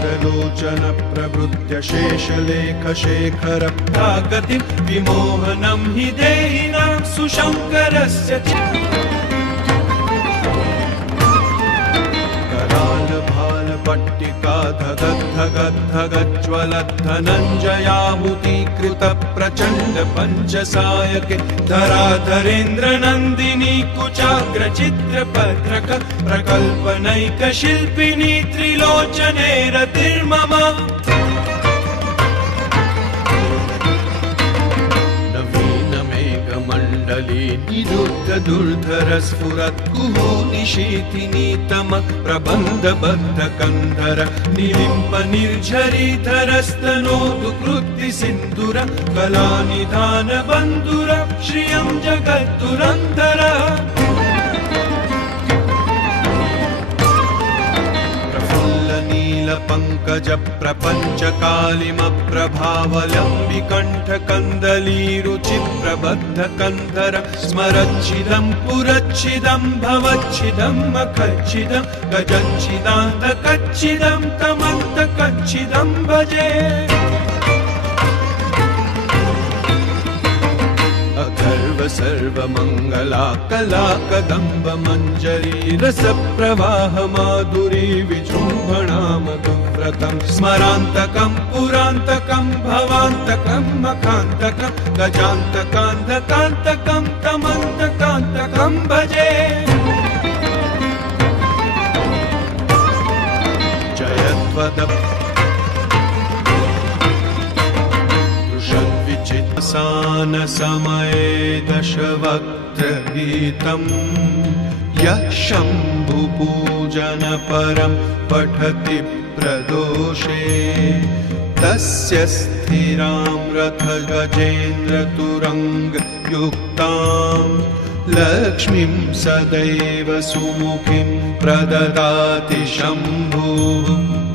सहस्रलोचन प्रवृत्य शेषलेख शेखर प्रागतिं विमोहनं हि देहिनां सुशङ्करस्य पट्टिका धगद्धगद्धगज्ज्वलद्धनञ्जयाहुतीकृत प्रचण्ड पञ्चसायके धराधरेन्द्र नन्दिनी कुचाग्रचित्रपत्रक प्रकल्पनैकशिल्पिनी त्रिलोचने रतिर्मम निरुद्धदुर्धर स्फुरत्कुहूनिशीथिनीतम प्रबन्धबद्धकन्धर निलिम्प निर्झरीधरस्तनोतु कृत्तिसिन्धुर कलानिधानबन्धुर श्रियं जगद्दुरन्धर पंकज प्रपंच कालिम प्रभावलंबिकंठ कंदलीरुचि प्रबद्ध कंधर स्मरच्छिदं पुरच्छिदं भवच्छिदं मखच्छिदं गजच्छिदान्त कच्छिदं तमन्त कच्छिदं भजे अथर्व सर्वमंगला कला कदम्ब मंजरी रस प्रवाह माधुरी विजृंभणा मधुव्रतं स्मरान्तकं पुरान्तकं भवान्तकं मखान्तकं गजान्तकान्धकान्तकं तमन्तकान्तकं भजे जयध्वद सान समये दशवक्त्रगीतं यः शम्भुपूजन परं पठति प्रदोषे तस्य स्थिरां रथ गजेन्द्र तुरंग युक्तां लक्ष्मीं सदैव सुमुखीं प्रददाति शम्भुः